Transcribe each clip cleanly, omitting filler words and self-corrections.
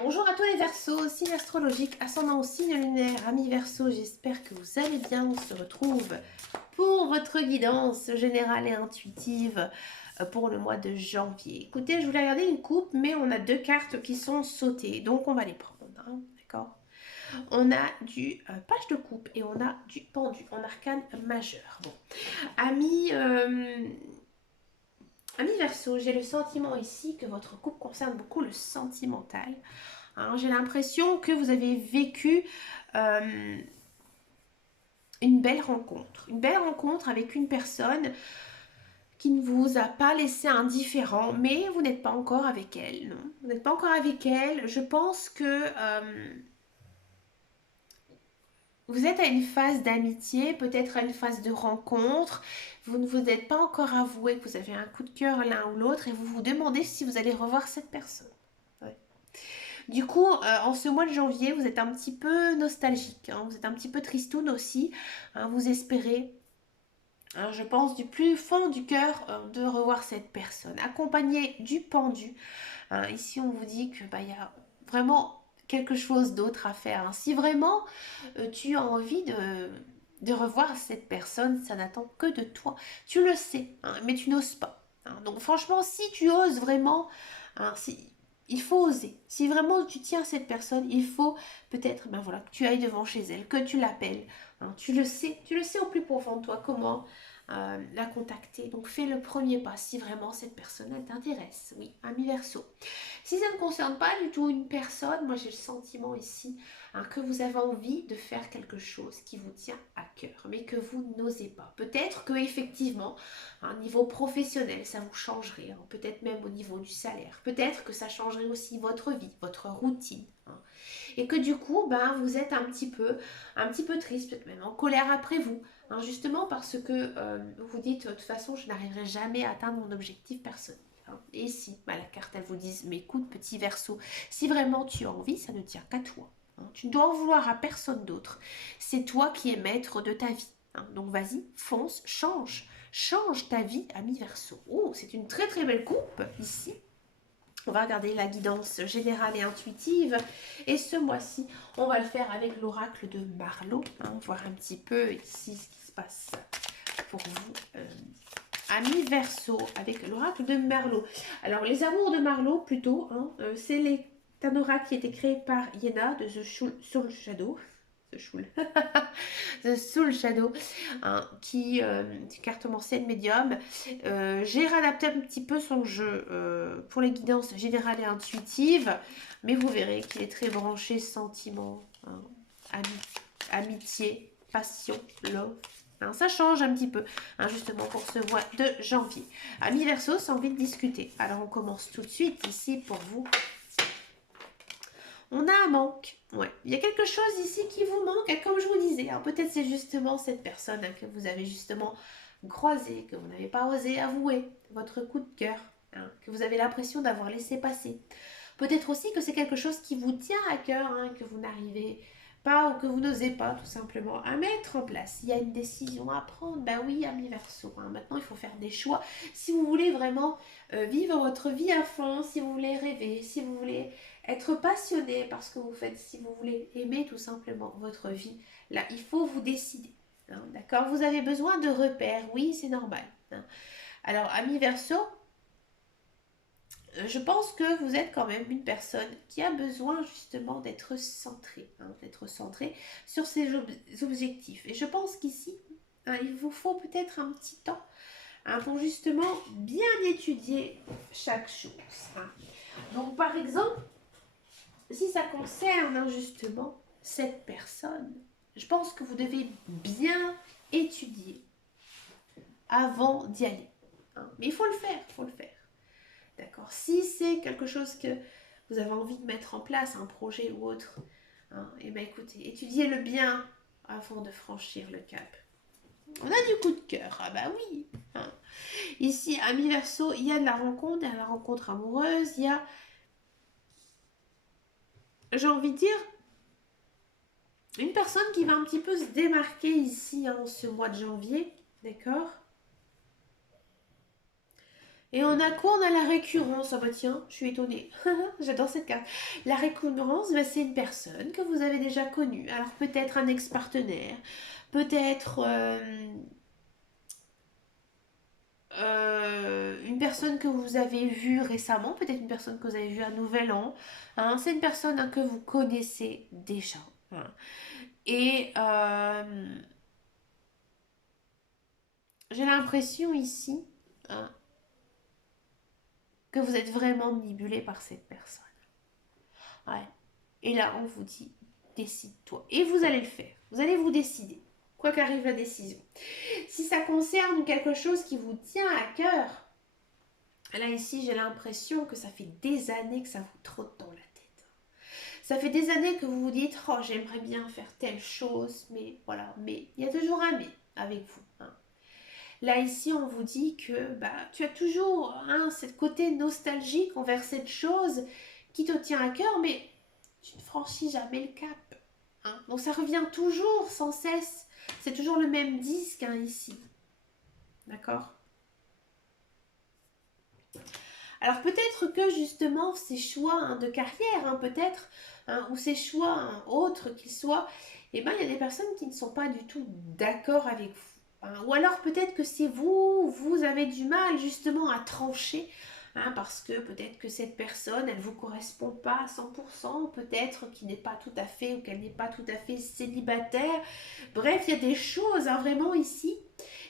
Bonjour à tous les Verseaux, signe astrologique, ascendant au signe lunaire, amis Verseaux, j'espère que vous allez bien. On se retrouve pour votre guidance générale et intuitive pour le mois de janvier. Écoutez, je voulais regarder une coupe, mais on a deux cartes qui sont sautées, donc on va les prendre, hein, d'accord? On a du page de coupe et on a du pendu en arcane majeur. Bon, amis, amis Verseaux, j'ai le sentiment ici que votre couple concerne beaucoup le sentimental. Alors, j'ai l'impression que vous avez vécu euh, une belle rencontre avec une personne qui ne vous a pas laissé indifférent, mais vous n'êtes pas encore avec elle, non? Vous n'êtes pas encore avec elle. Je pense que vous êtes à une phase d'amitié, peut-être à une phase de rencontre. Vous ne vous êtes pas encore avoué que vous avez un coup de cœur l'un ou l'autre et vous vous demandez si vous allez revoir cette personne. Ouais. Du coup, en ce mois de janvier, vous êtes un petit peu nostalgique, hein, vous êtes un petit peu tristoun aussi, hein, vous espérez, hein, je pense, du plus fond du cœur de revoir cette personne, accompagné du pendu. Hein. Ici, on vous dit que bah, y a vraiment quelque chose d'autre à faire. Hein. Si vraiment tu as envie de revoir cette personne, ça n'attend que de toi. Tu le sais, hein, mais tu n'oses pas. Hein. Donc franchement, si tu oses vraiment, hein, il faut oser. Si vraiment tu tiens à cette personne, il faut peut-être ben voilà, que tu ailles devant chez elle, que tu l'appelles. Hein. Tu le sais au plus profond de toi comment la contacter. Donc fais le premier pas si vraiment cette personne elle t'intéresse. Oui, ami Verseau. Si ça ne concerne pas du tout une personne, moi j'ai le sentiment ici hein, que vous avez envie de faire quelque chose qui vous tient à cœur, mais que vous n'osez pas. Peut-être que effectivement, à un niveau professionnel, ça vous changerait, hein, peut-être même au niveau du salaire. Peut-être que ça changerait aussi votre vie, votre routine. Hein, et que du coup, ben, vous êtes un petit peu triste, peut-être même en colère après vous. Hein, justement parce que vous dites, de toute façon, je n'arriverai jamais à atteindre mon objectif personnel. Hein. Et si bah, la carte, elle vous dit, mais écoute, petit Verseau, si vraiment tu as envie, ça ne tient qu'à toi. Hein. Tu ne dois en vouloir à personne d'autre. C'est toi qui es maître de ta vie. Hein. Donc vas-y, fonce, change. Change ta vie, ami Verseau. Oh, c'est une très très belle coupe ici. On va regarder la guidance générale et intuitive. Et ce mois-ci, on va le faire avec l'oracle de Marlowe. Hein, voir un petit peu ici ce qui se passe pour vous. Amis Verseau, avec l'oracle de Merlot. Alors, les amours de Marlowe, plutôt, hein, c'est un oracle qui a été créé par Yena de The Soul Shadow. The Soul. The Soul Shadow, hein, qui est cartomancienne médium. J'ai réadapté un petit peu son jeu pour les guidances générales et intuitives, mais vous verrez qu'il est très branché sentiment, hein, amitié, passion, love. Hein, ça change un petit peu, hein, justement pour ce mois de janvier. Amis Verseau, c'est envie de discuter. Alors on commence tout de suite ici pour vous. On a un manque. Ouais. Il y a quelque chose ici qui vous manque, hein, comme je vous disais. Alors peut-être c'est justement cette personne hein, que vous avez justement croisée, que vous n'avez pas osé avouer votre coup de cœur, hein, que vous avez l'impression d'avoir laissé passer. Peut-être aussi que c'est quelque chose qui vous tient à cœur, hein, que vous n'arrivez pas ou que vous n'osez pas tout simplement à mettre en place. Il y a une décision à prendre. Ben oui, ami Verseau. Hein. Maintenant, il faut faire des choix. Si vous voulez vraiment vivre votre vie à fond, si vous voulez rêver, si vous voulez être passionné par ce que vous faites, si vous voulez aimer tout simplement votre vie, là, il faut vous décider. Hein, d'accord? Vous avez besoin de repères. Oui, c'est normal. Hein. Alors, ami Verseau, je pense que vous êtes quand même une personne qui a besoin justement d'être centrée, hein, d'être centrée sur ses objectifs. Et je pense qu'ici, hein, il vous faut peut-être un petit temps hein, pour justement bien étudier chaque chose. Hein. Donc par exemple, si ça concerne hein, justement cette personne, je pense que vous devez bien étudier avant d'y aller. Hein. Mais il faut le faire, il faut le faire. D'accord. Si c'est quelque chose que vous avez envie de mettre en place, un projet ou autre, hein, et bien écoutez, étudiez-le bien avant de franchir le cap. On a du coup de cœur, ah bah oui. Hein. Ici, ami Verseau, il y a de la rencontre, il y a la rencontre amoureuse, il y a, j'ai envie de dire, une personne qui va un petit peu se démarquer ici en ce mois de janvier, d'accord? Et on a quoi? On a la récurrence. Ah bah tiens, je suis étonnée. J'adore cette carte. La récurrence, bah, c'est une personne que vous avez déjà connue. Alors peut-être un ex-partenaire, peut-être une personne que vous avez vue récemment, peut-être une personne que vous avez vue à Nouvel An. Hein. C'est une personne hein, que vous connaissez déjà. Hein. Et j'ai l'impression ici hein, que vous êtes vraiment manipulé par cette personne. Ouais. Et là, on vous dit, décide-toi. Et vous allez le faire. Vous allez vous décider, quoi qu'arrive la décision. Si ça concerne quelque chose qui vous tient à cœur, là ici, j'ai l'impression que ça fait des années que ça vous trotte dans la tête. Ça fait des années que vous vous dites, oh, j'aimerais bien faire telle chose, mais voilà. Mais il y a toujours un mais avec vous. Hein. Là ici, on vous dit que bah, tu as toujours hein, ce côté nostalgique envers cette chose qui te tient à cœur, mais tu ne franchis jamais le cap. Hein. Donc ça revient toujours sans cesse. C'est toujours le même disque hein, ici. D'accord. Alors peut-être que justement ces choix hein, de carrière, hein, peut-être, hein, ou ces choix hein, autres qu'ils soient, eh ben, il y a des personnes qui ne sont pas du tout d'accord avec vous. Hein. Ou alors peut-être que c'est vous, vous avez du mal justement à trancher. Hein, parce que peut-être que cette personne, elle ne vous correspond pas à 100%, peut-être qu'il n'est pas tout à fait ou qu'elle n'est pas tout à fait célibataire. Bref, il y a des choses hein, vraiment ici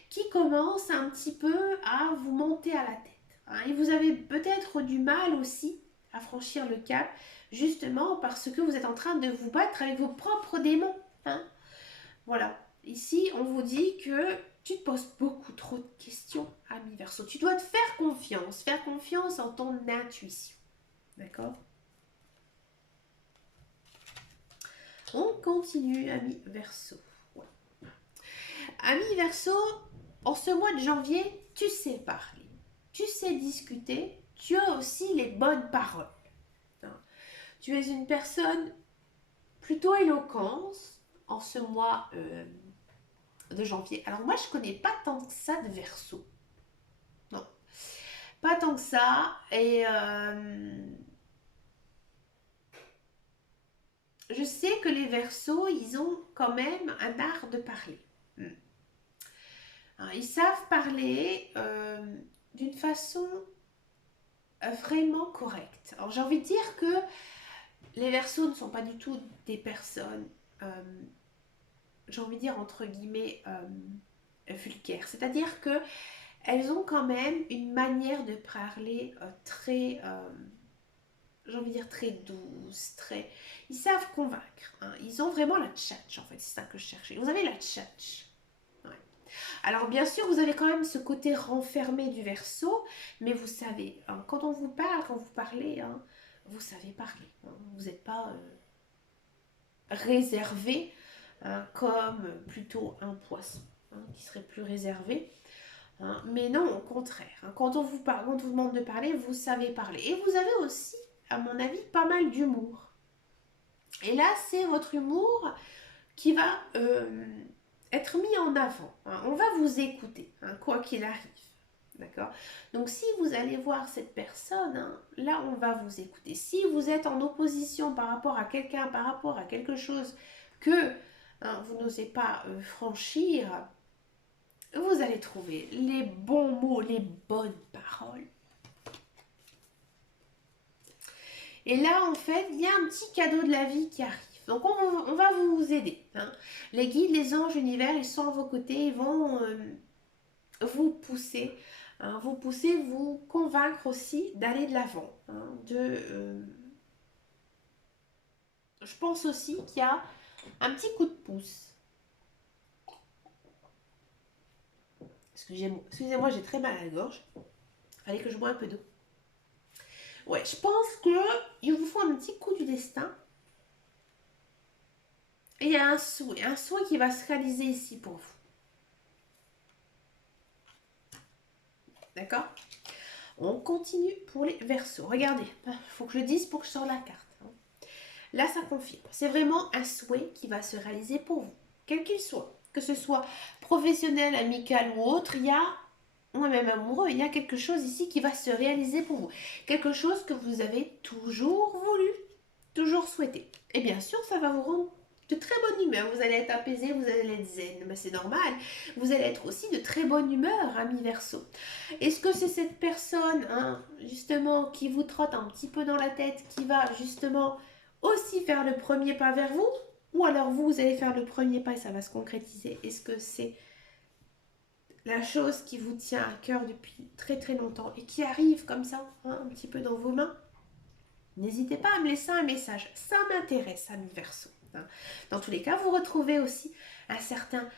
qui commencent un petit peu à vous monter à la tête. Hein. Et vous avez peut-être du mal aussi à franchir le cap, justement parce que vous êtes en train de vous battre avec vos propres démons. Hein. Voilà. Ici, on vous dit que tu te poses beaucoup trop de questions, ami Verseau. Tu dois te faire confiance en ton intuition. D'accord? On continue, ami Verseau. Ouais. Ami Verseau, en ce mois de janvier, tu sais parler, tu sais discuter, tu as aussi les bonnes paroles. Hein. Tu es une personne plutôt éloquente en ce mois de janvier. Alors moi, je connais pas tant que ça de Verseau. Non, pas tant que ça. Et je sais que les Verseaux, ils ont quand même un art de parler. Hein, ils savent parler d'une façon vraiment correcte. Alors j'ai envie de dire que les Verseaux ne sont pas du tout des personnes, j'ai envie de dire entre guillemets, vulgaires. C'est-à-dire que elles ont quand même une manière de parler très, j'ai envie de dire très douce, très... Ils savent convaincre. Hein. Ils ont vraiment la tchatch en fait, c'est ça que je cherchais. Vous avez la tchatch. Ouais. Alors bien sûr, vous avez quand même ce côté renfermé du Verseau, mais vous savez, hein, quand on vous parle, quand vous parlez, hein, vous savez parler. Hein. Vous n'êtes pas réservé hein, comme plutôt un poisson hein, qui serait plus réservé. Hein. Mais non, au contraire. Hein, quand on vous parle, quand on vous demande de parler, vous savez parler. Et vous avez aussi, à mon avis, pas mal d'humour. Et là, c'est votre humour qui va être mis en avant. Hein. On va vous écouter, hein, quoi qu'il arrive. D'accord. Donc si vous allez voir cette personne, hein, là on va vous écouter. Si vous êtes en opposition par rapport à quelqu'un, par rapport à quelque chose que hein, vous n'osez pas franchir, vous allez trouver les bons mots, les bonnes paroles. Et là en fait, il y a un petit cadeau de la vie qui arrive. Donc on va vous aider. Hein. Les guides, les anges, l'univers, ils sont à vos côtés, ils vont vous pousser. Hein, vous pousser, vous convaincre aussi d'aller de l'avant. Hein, je pense aussi qu'il y a un petit coup de pouce. Excusez-moi, j'ai très mal à la gorge. Fallait que je bois un peu d'eau. Ouais, je pense qu'il vous faut un petit coup du destin. Et il y a un souhait qui va se réaliser ici pour vous. D'accord? On continue pour les Verseaux. Regardez, il faut que je dise pour que je sorte la carte. Là, ça confirme. C'est vraiment un souhait qui va se réaliser pour vous, quel qu'il soit. Que ce soit professionnel, amical ou autre, il y a ou même amoureux, il y a quelque chose ici qui va se réaliser pour vous. Quelque chose que vous avez toujours voulu, toujours souhaité. Et bien sûr, ça va vous rendre de très bonne humeur. Vous allez être apaisé, vous allez être zen. Mais c'est normal. Vous allez être aussi de très bonne humeur, ami Verseau. Est-ce que c'est cette personne, hein, justement, qui vous trotte un petit peu dans la tête, qui va justement aussi faire le premier pas vers vous? Ou alors vous, vous allez faire le premier pas et ça va se concrétiser? Est-ce que c'est la chose qui vous tient à cœur depuis très très longtemps et qui arrive comme ça, hein, un petit peu dans vos mains? N'hésitez pas à me laisser un message, ça m'intéresse, ami Verseau, hein. Dans tous les cas, vous retrouvez aussi un certain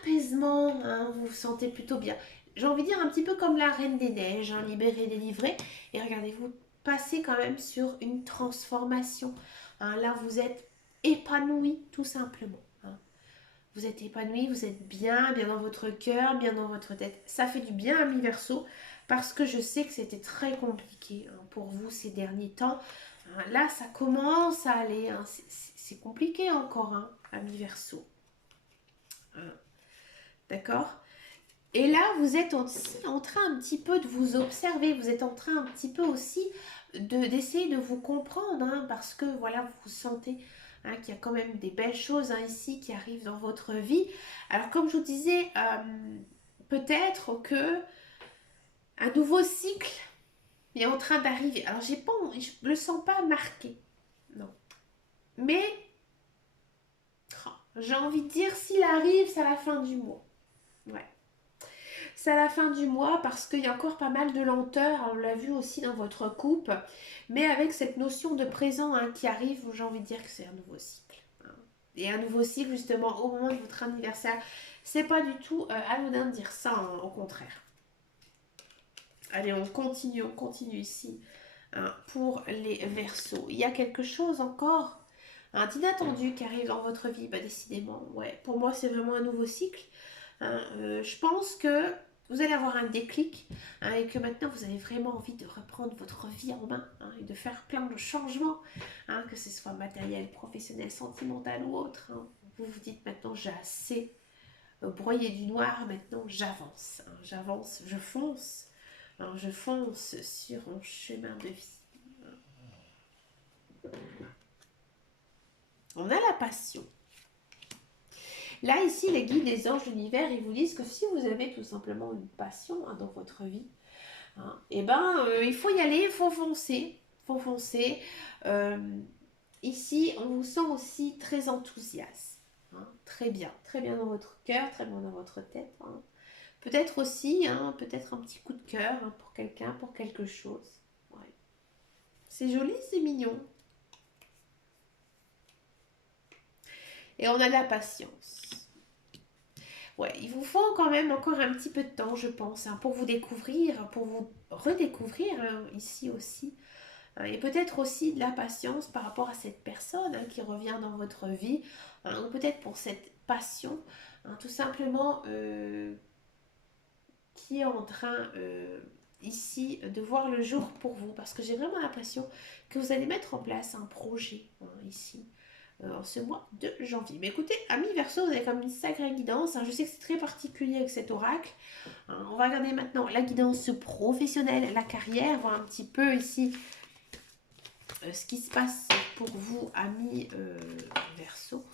apaisement, hein, vous vous sentez plutôt bien. J'ai envie de dire un petit peu comme la Reine des Neiges, hein, libérée, délivrée. Et regardez, vous passez quand même sur une transformation, hein. Là, vous êtes épanoui tout simplement, hein. Vous êtes épanoui, vous êtes bien, bien dans votre cœur, bien dans votre tête. Ça fait du bien, ami Verseau, parce que je sais que c'était très compliqué, hein, pour vous ces derniers temps. Hein, là, ça commence à aller, hein. C'est compliqué encore, hein, ami Verseau. Hein, d'accord? Et là, vous êtes aussi en train un petit peu de vous observer, vous êtes en train un petit peu aussi d'essayer de vous comprendre, hein, parce que voilà, vous sentez, hein, qu'il y a quand même des belles choses, hein, ici qui arrivent dans votre vie. Alors comme je vous disais, peut-être que un nouveau cycle est en train d'arriver. Alors j'ai pas, je le sens pas marqué, non. Mais oh, j'ai envie de dire, s'il arrive, c'est à la fin du mois. Ouais. C'est à la fin du mois parce qu'il y a encore pas mal de lenteur, on l'a vu aussi dans votre couple, mais avec cette notion de présent, hein, qui arrive, j'ai envie de dire que c'est un nouveau cycle, hein. Et un nouveau cycle justement au moment de votre anniversaire, c'est pas du tout anodin de dire ça, hein, au contraire. Allez, on continue ici, hein, pour les Verseaux. Il y a quelque chose encore, un inattendu qui arrive dans votre vie, bah décidément, ouais. Pour moi, c'est vraiment un nouveau cycle, hein. Je pense que vous allez avoir un déclic, hein, et que maintenant vous avez vraiment envie de reprendre votre vie en main, hein, et de faire plein de changements, hein, que ce soit matériel, professionnel, sentimental ou autre, hein. Vous vous dites maintenant j'ai assez broyé du noir, maintenant j'avance, hein, j'avance, je fonce, hein, je fonce sur un chemin de vie. On a la passion. Là, ici, les guides des anges de l'univers, ils vous disent que si vous avez tout simplement une passion, hein, dans votre vie, hein, et ben, il faut y aller, il faut foncer. Faut foncer. Euh, Ici, on vous sent aussi très enthousiaste, hein, très bien dans votre cœur, très bien dans votre tête, hein. Peut-être aussi, hein, peut-être un petit coup de cœur, hein, pour quelqu'un, pour quelque chose. Ouais. C'est joli, c'est mignon. Et on a de la patience. Ouais, il vous faut quand même encore un petit peu de temps, je pense, hein, pour vous découvrir, pour vous redécouvrir, hein, ici aussi, hein. Et peut-être aussi de la patience par rapport à cette personne, hein, qui revient dans votre vie, hein, ou peut-être pour cette passion, hein, tout simplement, qui est en train, ici, de voir le jour pour vous. Parce que j'ai vraiment l'impression que vous allez mettre en place un projet, hein, ici, en ce mois de janvier. Mais écoutez, amis Verseau, vous avez comme une sacrée guidance, hein. Je sais que c'est très particulier avec cet oracle, hein. On va regarder maintenant la guidance professionnelle, la carrière, voir un petit peu ici, ce qui se passe pour vous, amis Verseau.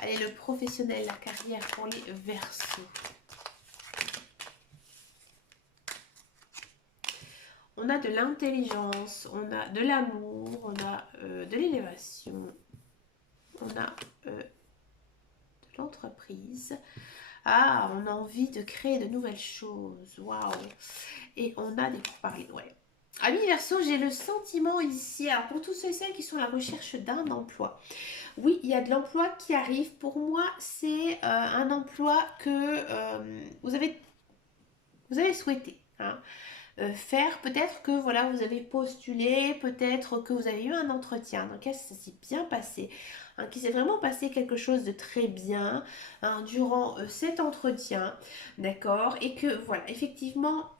Allez, le professionnel, la carrière pour les Verseaux. On a de l'intelligence, on a de l'amour, on a de l'élévation, on a de l'entreprise. Ah, on a envie de créer de nouvelles choses. Waouh! Et on a des pourparlers. Ouais. Amis Verseau, j'ai le sentiment ici, alors pour tous ceux et celles qui sont à la recherche d'un emploi, oui, il y a de l'emploi qui arrive. Pour moi, c'est un emploi que vous avez souhaité, hein, faire. Peut-être que voilà, vous avez postulé, peut-être que vous avez eu un entretien dans lequel ça s'est bien passé, hein, qu'il s'est vraiment passé quelque chose de très bien, hein, durant cet entretien, d'accord, et que voilà, effectivement,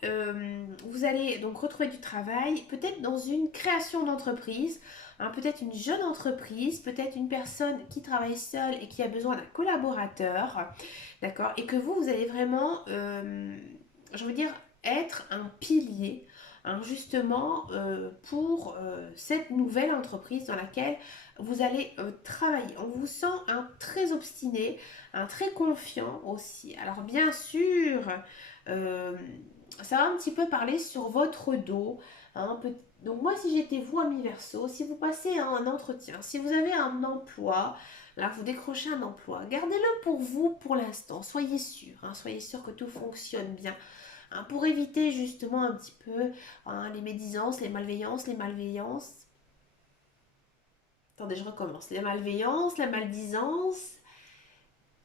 vous allez donc retrouver du travail, peut-être dans une création d'entreprise, hein, peut-être une jeune entreprise, peut-être une personne qui travaille seule et qui a besoin d'un collaborateur, d'accord, et que vous allez vraiment, je veux dire, être un pilier, hein, justement, pour cette nouvelle entreprise dans laquelle vous allez travailler. On vous sent un très obstiné, un très confiant aussi. Alors bien sûr, euh, ça va un petit peu parler sur votre dos, hein, donc moi si j'étais vous ami Verseau, si vous passez un entretien, si vous avez un emploi, là vous décrochez un emploi, gardez-le pour vous pour l'instant, soyez sûr que tout fonctionne bien, hein, pour éviter justement un petit peu, hein, les médisances, les malveillances. Attendez, je recommence. Les malveillances, la maldisance,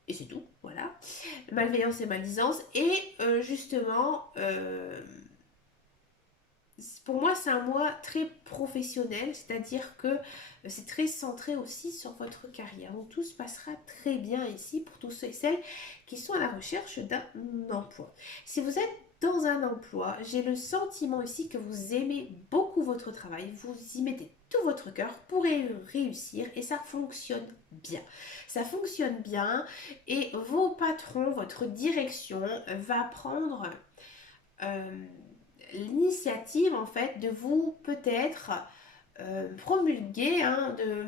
et c'est tout, voilà. Malveillance et maldisance. Et justement, pour moi, c'est un mois très professionnel, c'est-à-dire que c'est très centré aussi sur votre carrière. Donc tout se passera très bien ici pour tous ceux et celles qui sont à la recherche d'un emploi. Si vous êtes dans un emploi, j'ai le sentiment ici que vous aimez beaucoup votre travail, vous y mettez tout votre cœur pour réussir et ça fonctionne bien. Ça fonctionne bien et vos patrons, votre direction va prendre euh, l'initiative en fait de vous peut-être promulguer, hein, de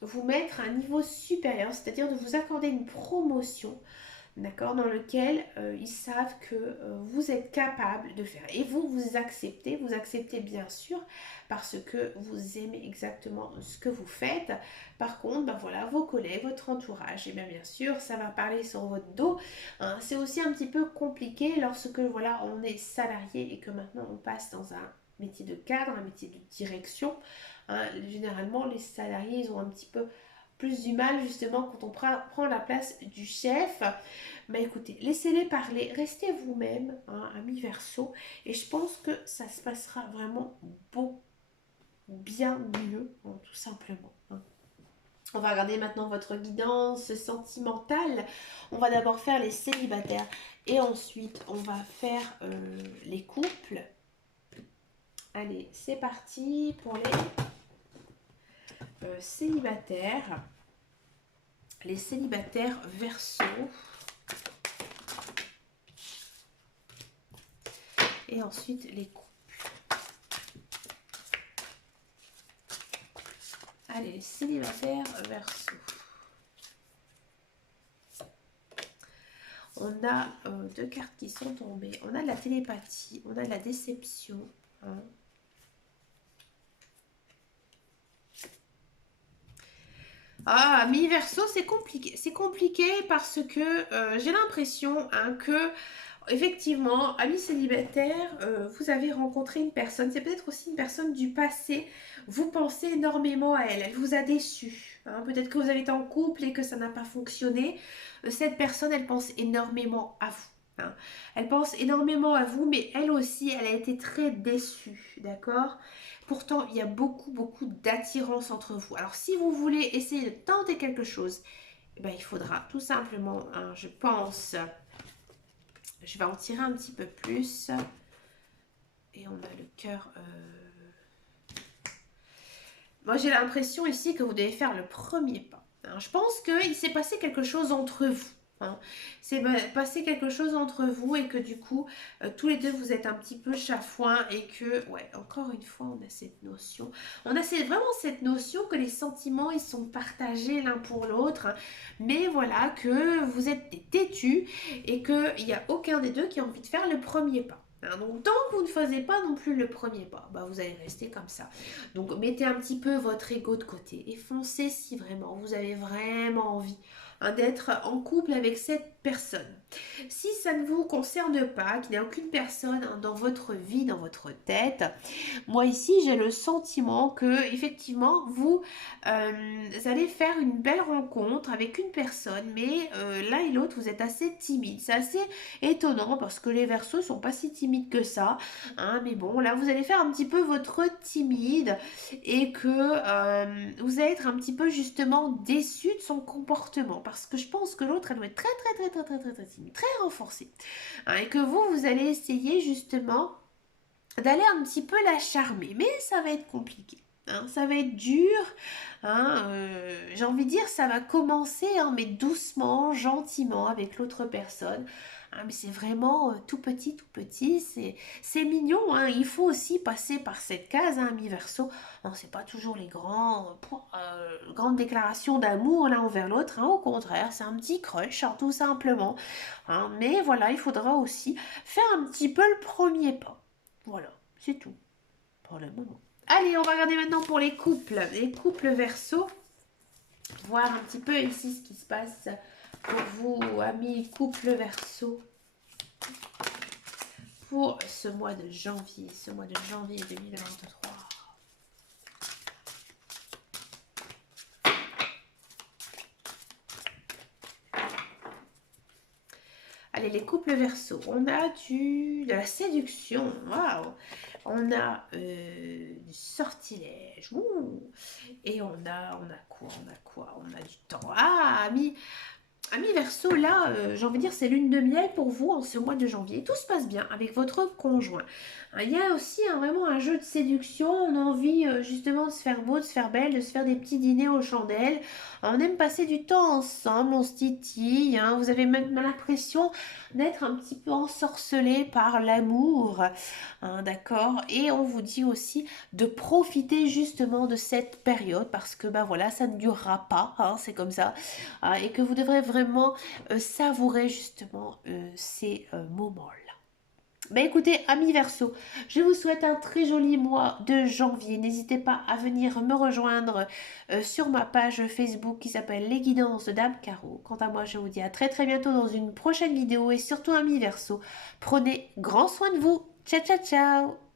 vous mettre à un niveau supérieur, c'est-à-dire de vous accorder une promotion, d'accord, dans lequel ils savent que vous êtes capable de faire. Et vous acceptez bien sûr parce que vous aimez exactement ce que vous faites. Par contre, ben voilà, vos collègues, votre entourage, et bien sûr, ça va parler sur votre dos, hein. C'est aussi un petit peu compliqué lorsque voilà, on est salarié et que maintenant on passe dans un métier de cadre, un métier de direction, hein. Généralement, les salariés, ils ont un petit peu plus du mal justement quand on prend la place du chef. Mais écoutez, laissez-les parler, restez vous-même, hein, ami Verseau, et je pense que ça se passera vraiment beau, bien mieux, hein, tout simplement, hein. On va regarder maintenant votre guidance sentimentale. On va d'abord faire les célibataires et ensuite on va faire les couples. Allez, c'est parti pour les célibataires. Les célibataires Verseau. Et ensuite les couples. Allez, les célibataires Verseau. On a deux cartes qui sont tombées. On a de la télépathie, on a de la déception, hein. Ah, mi-verso, c'est compliqué. C'est compliqué parce que j'ai l'impression, hein, que, effectivement, amis célibataires, vous avez rencontré une personne. C'est peut-être aussi une personne du passé. Vous pensez énormément à elle. Elle vous a déçu, hein. Peut-être que vous avez été en couple et que ça n'a pas fonctionné. Cette personne, elle pense énormément à vous, hein. Elle pense énormément à vous, mais elle aussi, elle a été très déçue, d'accord? Pourtant, il y a beaucoup d'attirance entre vous. Alors, si vous voulez essayer de tenter quelque chose, eh ben, il faudra tout simplement, hein, je pense, je vais en tirer un petit peu plus. Et on a le cœur. Moi, j'ai l'impression ici que vous devez faire le premier pas, hein. Je pense qu'il s'est passé quelque chose entre vous, hein. C'est passé quelque chose entre vous et que du coup, tous les deux, vous êtes un petit peu chafouin et que, ouais, encore une fois, on a cette notion. On a vraiment cette notion que les sentiments, ils sont partagés l'un pour l'autre, hein. Mais voilà, que vous êtes des têtus et qu'il n'y a aucun des deux qui a envie de faire le premier pas, hein. Donc, tant que vous ne faisiez pas non plus le premier pas, bah, vous allez rester comme ça. Donc mettez un petit peu votre ego de côté et foncez si vraiment vous avez vraiment envie, hein, d'être en couple avec cette personne. Si ça ne vous concerne pas, qu'il n'y a aucune personne, hein, dans votre vie, dans votre tête, moi ici j'ai le sentiment que effectivement allez faire une belle rencontre avec une personne, mais l'un et l'autre vous êtes assez timide. C'est assez étonnant parce que les Verseaux sont pas si timides que ça, hein, mais bon là vous allez faire un petit peu votre timide et que vous allez être un petit peu justement déçu de son comportement parce que je pense que l'autre elle doit être très timide, très renforcée, hein, et que vous allez essayer justement d'aller un petit peu la charmer, mais ça va être compliqué. hein, ça va être dur, hein, j'ai envie de dire, ça va commencer, hein, mais doucement, gentiment avec l'autre personne. Hein, mais c'est vraiment tout petit, c'est mignon, hein. Il faut aussi passer par cette case, hein, mi-verso. Non, c'est pas toujours les grandes déclarations d'amour l'un envers l'autre, hein. Au contraire, c'est un petit crush, hein, tout simplement. Hein. Mais voilà, il faudra aussi faire un petit peu le premier pas. Voilà, c'est tout pour le moment. Allez, on va regarder maintenant pour les couples. Les couples verso. Voir un petit peu ici ce qui se passe pour vous, amis couple verso, pour ce mois de janvier 2023. Allez, les couples verso, on a de la séduction, waouh. On a du sortilège, ouh. Et on a quoi, on a du temps. Ah, amis Verseau, là, j'ai envie de dire, c'est lune de miel pour vous en ce mois de janvier. Tout se passe bien avec votre conjoint. Hein, il y a aussi vraiment un jeu de séduction. On a envie justement de se faire beau, de se faire belle, de se faire des petits dîners aux chandelles. On aime passer du temps ensemble, on se titille. Hein. Vous avez même l'impression d'être un petit peu ensorcelé par l'amour. Hein, d'accord. Et on vous dit aussi de profiter justement de cette période parce que bah voilà, ça ne durera pas. Hein, c'est comme ça. Et que vous devrez vraiment savourer justement ces moments-là. Ben écoutez, amis Verseau, je vous souhaite un très joli mois de janvier. N'hésitez pas à venir me rejoindre sur ma page Facebook qui s'appelle Les Guidances de Dame Caro. Quant à moi, je vous dis à très très bientôt dans une prochaine vidéo et surtout amis Verseau, prenez grand soin de vous. Ciao ciao ciao.